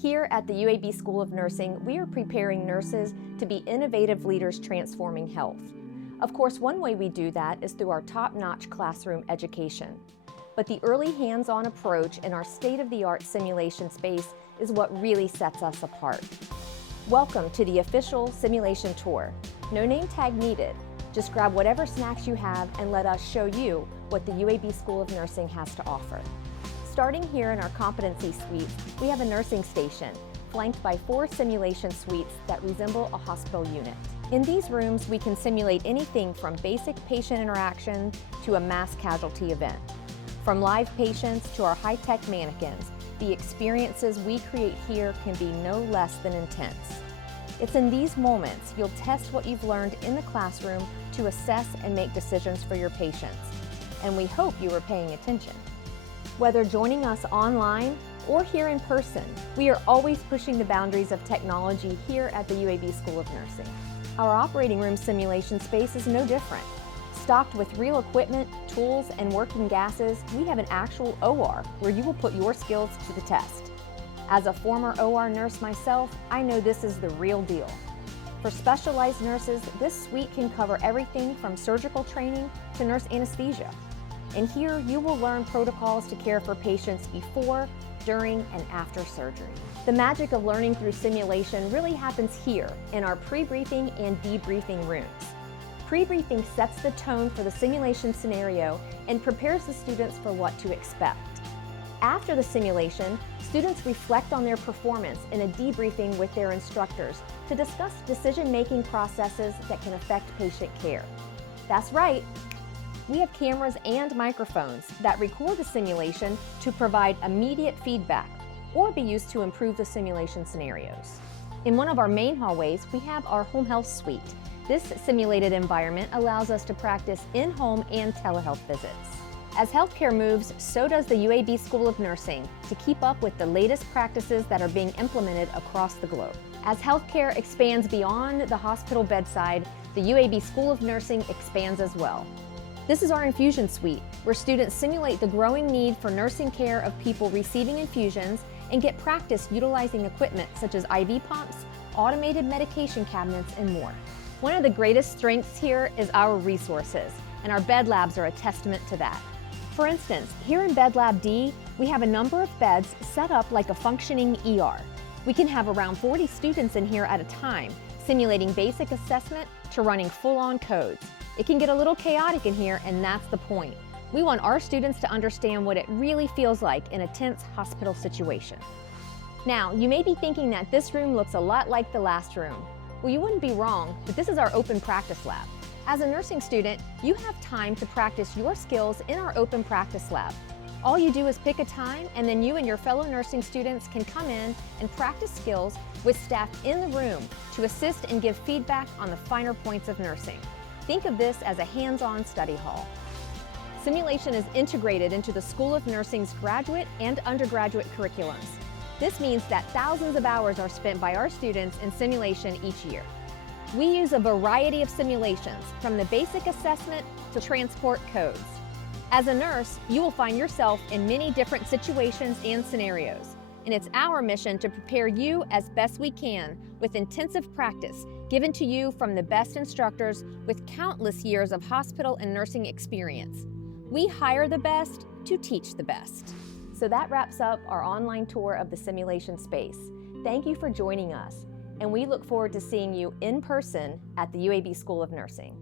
Here at the UAB School of Nursing, we are preparing nurses to be innovative leaders transforming health. Of course, one way we do that is through our top-notch classroom education. But the early hands-on approach in our state-of-the-art simulation space is what really sets us apart. Welcome to the official simulation tour. No name tag needed. Just grab whatever snacks you have and let us show you what the UAB School of Nursing has to offer. Starting here in our competency suites, we have a nursing station, flanked by 4 simulation suites that resemble a hospital unit. In these rooms, we can simulate anything from basic patient interaction to a mass casualty event. From live patients to our high-tech mannequins, the experiences we create here can be no less than intense. It's in these moments you'll test what you've learned in the classroom to assess and make decisions for your patients. And we hope you are paying attention. Whether joining us online or here in person, we are always pushing the boundaries of technology here at the UAB School of Nursing. Our operating room simulation space is no different. Stocked with real equipment, tools, and working gases, we have an actual OR where you will put your skills to the test. As a former OR nurse myself, I know this is the real deal. For specialized nurses, this suite can cover everything from surgical training to nurse anesthesia. And here you will learn protocols to care for patients before, during, and after surgery. The magic of learning through simulation really happens here in our pre-briefing and debriefing rooms. Pre-briefing sets the tone for the simulation scenario and prepares the students for what to expect. After the simulation, students reflect on their performance in a debriefing with their instructors to discuss decision-making processes that can affect patient care. That's right. We have cameras and microphones that record the simulation to provide immediate feedback or be used to improve the simulation scenarios. In one of our main hallways, we have our home health suite. This simulated environment allows us to practice in-home and telehealth visits. As healthcare moves, so does the UAB School of Nursing to keep up with the latest practices that are being implemented across the globe. As healthcare expands beyond the hospital bedside, the UAB School of Nursing expands as well. This is our infusion suite, where students simulate the growing need for nursing care of people receiving infusions and get practice utilizing equipment such as IV pumps, automated medication cabinets, and more. One of the greatest strengths here is our resources, and our bed labs are a testament to that. For instance, here in Bed Lab D, we have a number of beds set up like a functioning ER. We can have around 40 students in here at a time, simulating basic assessment to running full-on codes. It can get a little chaotic in here, and that's the point. We want our students to understand what it really feels like in a tense hospital situation. Now, you may be thinking that this room looks a lot like the last room. Well, you wouldn't be wrong, but this is our open practice lab. As a nursing student, you have time to practice your skills in our open practice lab. All you do is pick a time, and then you and your fellow nursing students can come in and practice skills with staff in the room to assist and give feedback on the finer points of nursing. Think of this as a hands-on study hall. Simulation is integrated into the School of Nursing's graduate and undergraduate curriculums. This means that thousands of hours are spent by our students in simulation each year. We use a variety of simulations, from the basic assessment to transport codes. As a nurse, you will find yourself in many different situations and scenarios, and it's our mission to prepare you as best we can with intensive practice given to you from the best instructors with countless years of hospital and nursing experience. We hire the best to teach the best. So that wraps up our online tour of the simulation space. Thank you for joining us, and we look forward to seeing you in person at the UAB School of Nursing.